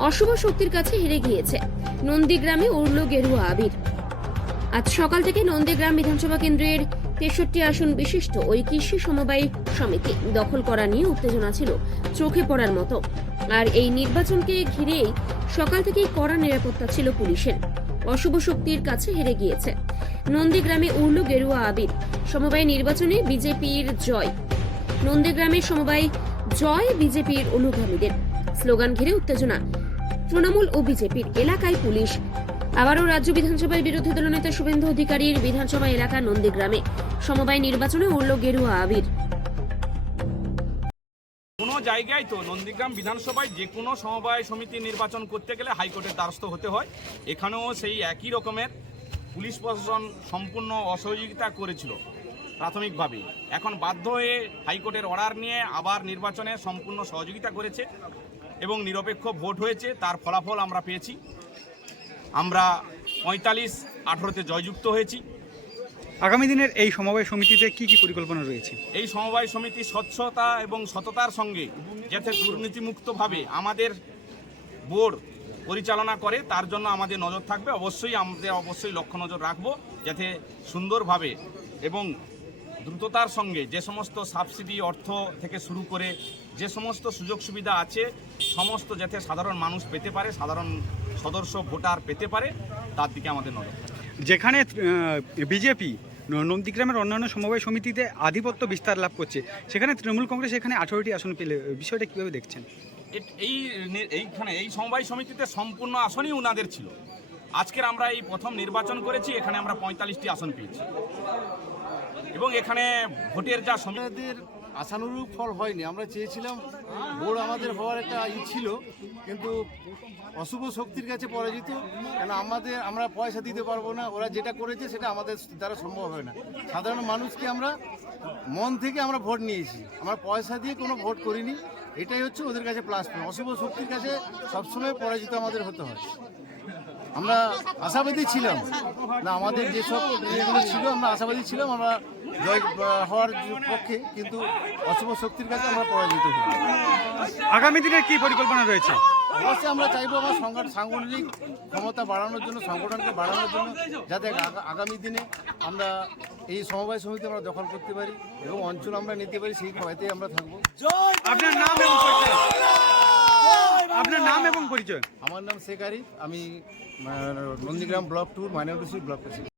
অশুভ শক্তির কাছে হেরে গিয়েছে। নন্দীগ্রামে উড়ল গেরুয়া আবির। আজ সকাল থেকে নন্দীগ্রাম বিধানসভা কেন্দ্রের তেষট্টি আসন বিশিষ্ট ওই কৃষি সমবায় সমিতি দখল করা নিয়ে উত্তেজনা ছিল চোখে পড়ার মতো। আর এই নির্বাচনকে ঘিরেই সকাল থেকেই কড়া নিরাপত্তা ছিল পুলিশের। অশুভ শক্তির কাছে হেরে গিয়েছে। নন্দীগ্রামে উড়ল গেরুয়া আবির। সমবায় নির্বাচনে বিজেপির জয়। নন্দীগ্রামে সমবায় জয় বিজেপির অনুগামীদের। স্লোগান ঘিরে উত্তেজনা। তৃণমূল ও বিজেপির এলাকায় পুলিশ। আবারও রাজ্য বিধানসভার বিরোধী দলনেতা শুভেন্দু অধিকারীর বিধানসভা এলাকা নন্দীগ্রামে। সমবায় নির্বাচনে উড়ল গেরুয়া আবির। কোনো জায়গায় তো নন্দীগ্রাম বিধানসভায় যে কোনো সমবায় সমিতি নির্বাচন করতে গেলে হাইকোর্টের দ্বারস্থ হতে হয়। এখানেও সেই একই রকমের পুলিশ প্রশাসন সম্পূর্ণ অসহযোগিতা করেছিল প্রাথমিকভাবে। এখন বাধ্য হয়ে হাইকোর্টের অর্ডার নিয়ে আবার নির্বাচনে সম্পূর্ণ সহযোগিতা করেছে। এবং নিরপেক্ষ ভোট হয়েছে তার ফলাফল আমরা পেয়েছি। আমরা পঁয়তাল্লিশ আঠেরোতে জয়যুক্ত হয়েছি। আগামী দিনের এই সমবায় সমিতিতে কি কি পরিকল্পনা রয়েছে? এই সমবায় সমিতি স্বচ্ছতা এবং সততার সঙ্গে যাতে দুর্নীতিমুক্তভাবে আমাদের বোর্ড পরিচালনা করে তার জন্য আমাদের নজর থাকবে। অবশ্যই আমাদের অবশ্যই লক্ষ্য নজর রাখব যাতে সুন্দরভাবে এবং দ্রুততার সঙ্গে যে সমস্ত সাবসিডি অর্থ থেকে শুরু করে যে সমস্ত সুযোগ সুবিধা আছে সমস্ত যাতে সাধারণ মানুষ পেতে পারে সাধারণ সদস্য ভোটার পেতে পারে তার দিকে আমাদের নজর যেখানে বিজেপি নন্দীগ্রামের অন্যান্য সমবায় সমিতিতে আধিপত্য বিস্তার লাভ করছে সেখানে তৃণমূল কংগ্রেস এখানে আঠারোটি আসন পেলে বিষয়টা কীভাবে দেখছেন? এই এইখানে এই সমবায় সমিতিতে সম্পূর্ণ আসনই উনাদের ছিল। আজকের আমরা এই প্রথম নির্বাচন করেছি এখানে আমরা পঁয়তাল্লিশটি আসন পেয়েছি। এবং এখানে ভোটের যা আমাদের আশানুরূপ ফল হয়নি। আমরা চেয়েছিলাম ভোট আমাদের হওয়ার একটা ই ছিল, কিন্তু অশুভ শক্তির কাছে পরাজিত, কেন আমাদের, আমরা পয়সা দিতে পারব না, ওরা যেটা করেছে সেটা আমাদের দ্বারা সম্ভব হয় না। সাধারণ মানুষকে আমরা মন থেকে আমরা ভোট নিয়েছি। আমরা পয়সা দিয়ে কোনো ভোট করিনি। এটাই হচ্ছে ওদের কাছে প্লাস পয়েন্ট অশুভ শক্তির কাছে সবসময় পরাজিত আমাদের হতে হয়। আমরা আশাবাদী ছিলাম। না আমাদের যেসব ইয়েগুলো ছিল আমরা আশাবাদী ছিলাম আমরা জয় হওয়ার পক্ষে কিন্তু অশুভ শক্তির কাছে আমরা পরাজিত হই। আগামী দিনের কি পরিকল্পনা রয়েছে? অবশ্যই আমরা চাইব আমার সংগঠন সাংগঠনিক ক্ষমতা বাড়ানোর জন্য সংগঠনকে বাড়ানোর জন্য যাতে আগামী দিনে আমরা এই সমবায় সমিতি আমরা দখল করতে পারি এবং অঞ্চল আমরা নিতে পারি সেই ভয়তেই আমরা থাকব। আপনার নাম আপনার নাম এবং পরিচয়। আমার নাম শেখ আরিফ। আমি Nandigram block two minority block president.